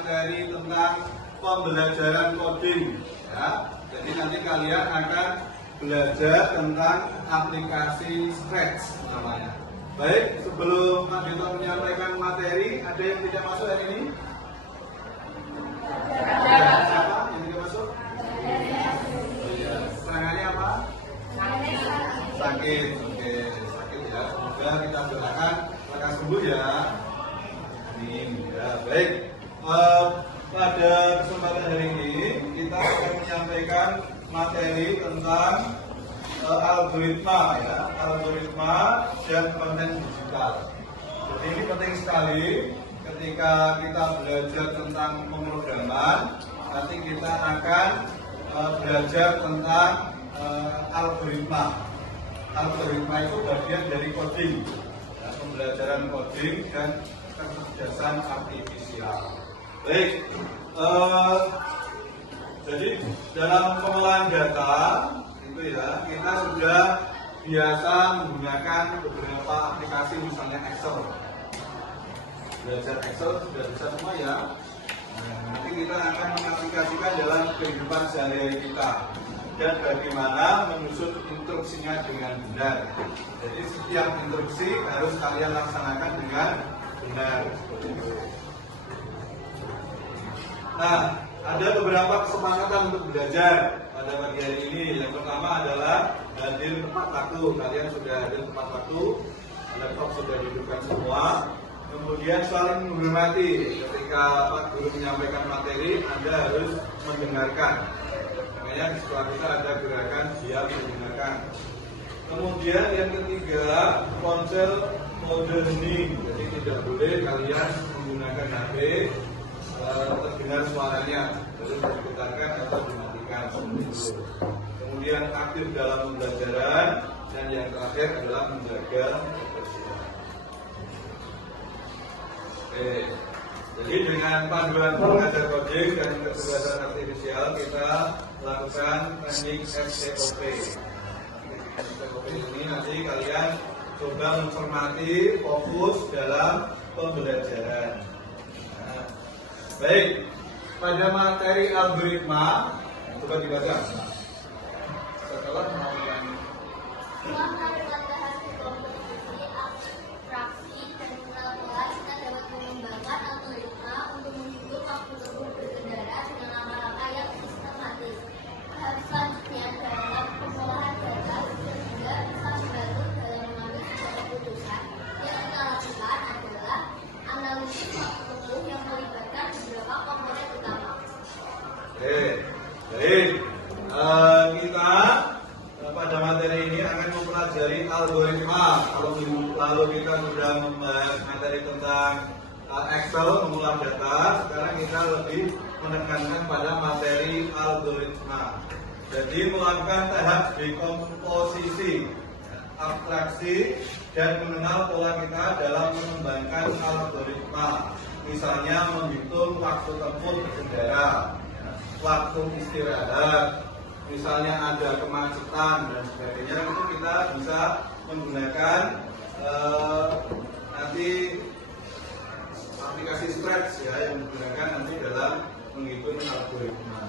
materi tentang pembelajaran coding ya. Jadi nanti kalian akan belajar tentang aplikasi Scratch namanya. Baik, sebelum Pak Dito menyampaikan materi, ada yang tidak masuk hari ini? Ada. Siapa yang tidak masuk? Oh, iya. Tangannya apa? Sakit. Oke, sakit ya. Semoga kita doakan lekas sembuh ya. Amin. Ya, baik. Pada kesempatan hari ini kita akan menyampaikan materi tentang algoritma ya, algoritma dan konten digital. Jadi ini penting sekali ketika kita belajar tentang pemrograman, nanti kita akan belajar tentang algoritma. Algoritma itu bagian dari coding, ya, pembelajaran coding dan kecerdasan artifisial. Baik, jadi dalam pengolahan data itu ya kita sudah biasa menggunakan beberapa aplikasi, misalnya Excel. Belajar Excel sudah bisa semua ya. Nah, nanti kita akan mengaplikasikan dalam kehidupan sehari-hari kita dan bagaimana menyusun instruksinya dengan benar. Jadi setiap instruksi harus kalian laksanakan dengan benar. Nah, ada beberapa kesepakatan untuk belajar pada pagi hari ini. Yang pertama adalah hadir tepat waktu. Kalian sudah hadir tepat waktu, laptop sudah dihidupkan semua. Kemudian saling menghormati. Ketika Pak Guru menyampaikan materi, Anda harus mendengarkan. Makanya di sekolah kita ada gerakan diam mendengarkan. Kemudian yang ketiga, ponsel mode hening. Jadi tidak boleh kalian menggunakan HP terdengar suaranya, terus diputarkan atau dimatikan. Kemudian aktif dalam pembelajaran, dan yang terakhir adalah menjaga kebersihan. Oke, jadi dengan panduan pengajar coding dan kecerdasan artifisial kita lakukan teknik SCOP. SCOP ini nanti kalian coba mencermati, fokus dalam pembelajaran. Baik, pada materi algoritma, coba dibaca. Setelah melakukan pada hasil kompetisi, abstraksi, dan pengetahuan, kita dapat mengembangkan algoritma untuk menghitung waktu tempuh berkendara dengan langkah-langkah yang sistematis. Tahap selanjutnya dalam pengolahan data juga bisa membantu dalam mengambil sebuah keputusan. Yang kita lakukan adalah analisis waktu tempuh yang melibatkan beberapa komponen utama. Oke, baik. Kita pada materi ini akan mempelajari algoritma. Kalau minggu lalu kita sudah membahas materi tentang Excel, mengolah data, sekarang kita lebih menekankan pada materi algoritma. Jadi melakukan tahap dekomposisi, abstraksi, dan mengenal pola kita dalam mengembangkan algoritma. Misalnya menghitung waktu tempuh berkendara, waktu istirahat, misalnya ada kemacetan dan sebagainya, itu kita bisa menggunakan nanti aplikasi Scratch ya, yang digunakan nanti dalam menghitung algoritma.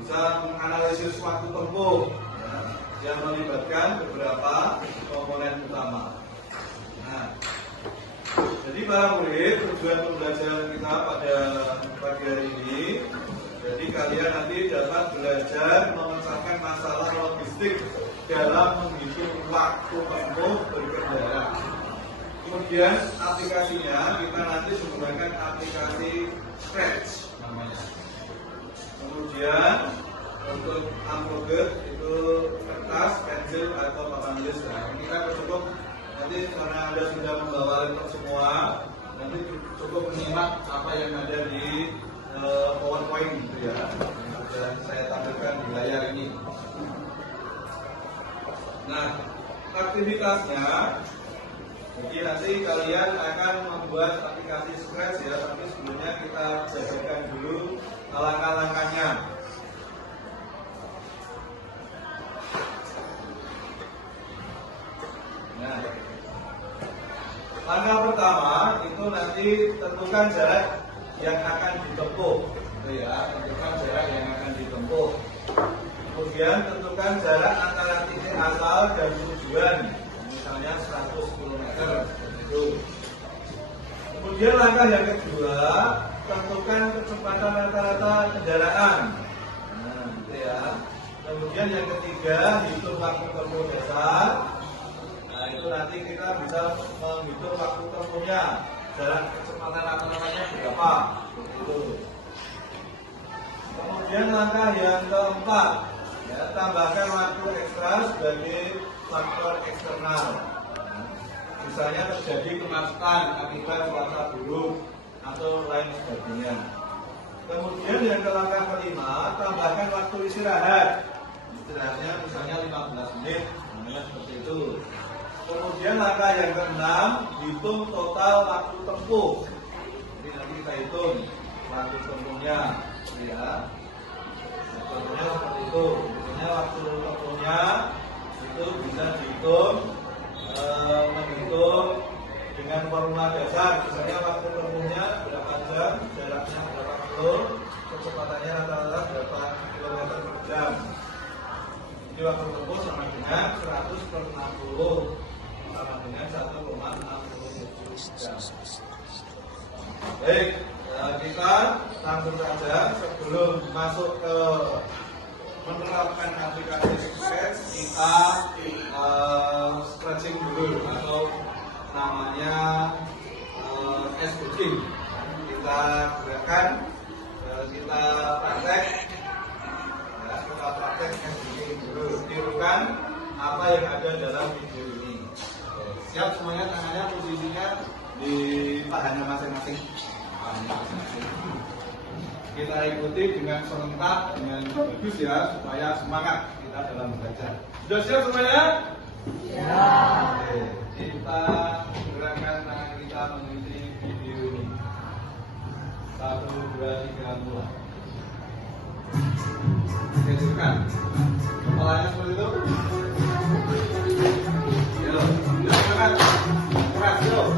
Bisa menganalisis waktu tempuh ya, yang melibatkan beberapa komponen utama. Nah, jadi para murid, tujuan pembelajaran kita pada pagi hari ini, jadi kalian nanti dapat belajar memecahkan masalah logistik dalam menghitung waktu tempuh berkendara. Kemudian aplikasinya kita nanti menggunakan aplikasi Scratch namanya. Kemudian untuk hamburger itu kertas, pensil atau papan tulis. Nah, kita cukup nanti karena Anda sudah membawa laptop semua, nanti cukup menyimak apa yang ada di PowerPoint gitu ya, yang sudah saya tampilkan di layar ini. Nah, aktivitasnya, jadi nanti kalian akan membuat aplikasi Scratch ya, tapi sebelumnya kita jabarkan dulu langkah-langkahnya. Nah, langkah pertama itu nanti tentukan jarak yang akan ditempuh. Ya, tentukan jarak yang akan ditempuh. Kemudian tentukan jarak antara titik asal dan tujuan, misalnya 100 km seperti itu. Kemudian langkah yang kedua, tentukan kecepatan rata-rata kendaraan. Nah, gitu ya. Kemudian yang ketiga, hitung waktu tempuh dasar. Nah, itu nanti kita bisa menghitung waktu tempuhnya, jarak kecepatan rata-ratanya berapa, seperti itu. Kemudian langkah yang keempat, ya, tambahkan waktu ekstra sebagai faktor eksternal. Misalnya terjadi kemacetan akibat cuaca buruk atau lain sebagainya. Kemudian yang ke langkah kelima, tambahkan waktu istirahat. Istirahatnya misalnya 15 menit, namanya seperti itu. Kemudian langkah yang keenam, hitung total waktu tempuh. Jadi nanti kita hitung waktu tempuhnya, ya. Contohnya seperti itu. Misalnya waktu tempuhnya itu bisa dihitung menghitung dengan formula dasar. Misalnya waktu tempuhnya berapa jam, jaraknya berapa kilo, kecepatannya rata-rata berapa kilometer per jam. Jadi waktu tempuh sama dengan 100 per 60 sama dengan 1,67 jam. Baik, kita langsung saja sebelum masuk ke menerapkan aplikasi Scratch, kita stretching dulu atau namanya S-booking. Kita gerakan, kita praktek, ya, kita praktek S-booking dulu. Tirukan apa yang ada dalam video ini. Siap semuanya, tangannya posisinya di pahanya masing-masing. Kita ikuti dengan serentak, dengan bagus ya, supaya semangat kita dalam membaca. Sudah siap semuanya? Ya. Oke, kita gerakan tangan kita mengikuti video ini. 1, 2, 3, mulai. Geserkan kepalanya seperti itu. Yo, semangat, keras, yo.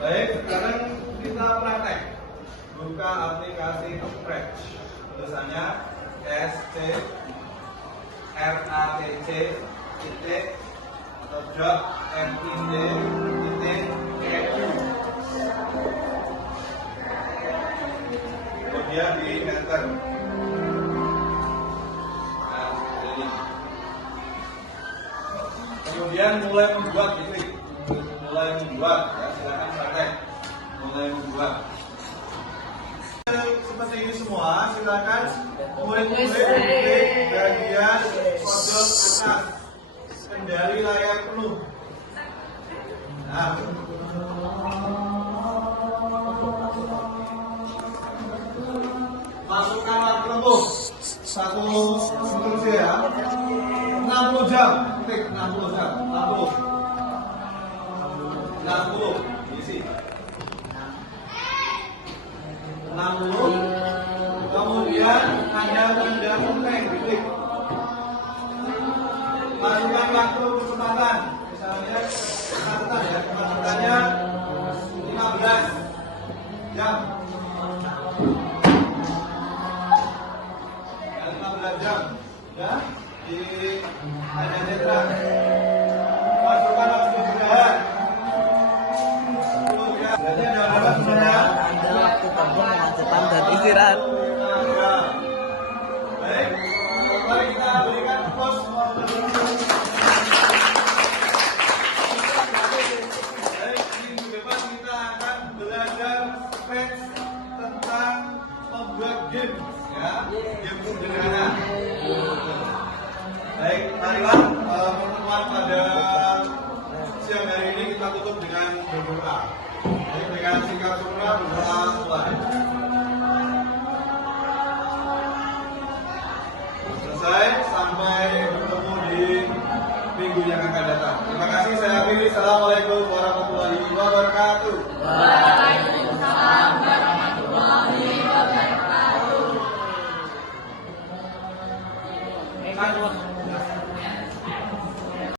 Baik, sekarang kita praktek. Buka aplikasi Scratch. Tulisannya SCRATC titik atau .mid.edu. Kemudian di enter. Nah, ini. Kemudian mulai membuat diklik. Mulai membuat, ya, silakan praktek. Mulai membuat. Seperti ini semua, silakan murid-murid diklik bagian pojok atas, kendali layar penuh. Nah, masukkan waktu tempuh satu instruksi ya, 60 jam, ketik 60 jam, 60 isi 60. Kemudian ada tanda kuning, klik. Masukkan waktu kecepatan, misalnya kecepatan ya, kecepatannya 15 jam. Ya, 15 jam. Ya, di tanda netral. Masukkan waktu istirahat. Berarti ada berapa sebenarnya? Ada waktu tempuh, kemacetan, dan istirahat. Baik, mari kita berikan pos. Baik, minggu depan kita akan belajar Scratch tentang membuat game, ya, game sederhana. Baik, marilah pertemuan pada siang hari ini kita tutup dengan berdoa. Baik. dengan sikap sempurna berdoa mulai. Selesai sampai bertemu di minggu yang akan datang. Terima kasih, saya akhiri. Assalamualaikum warahmatullahi wabarakatuh.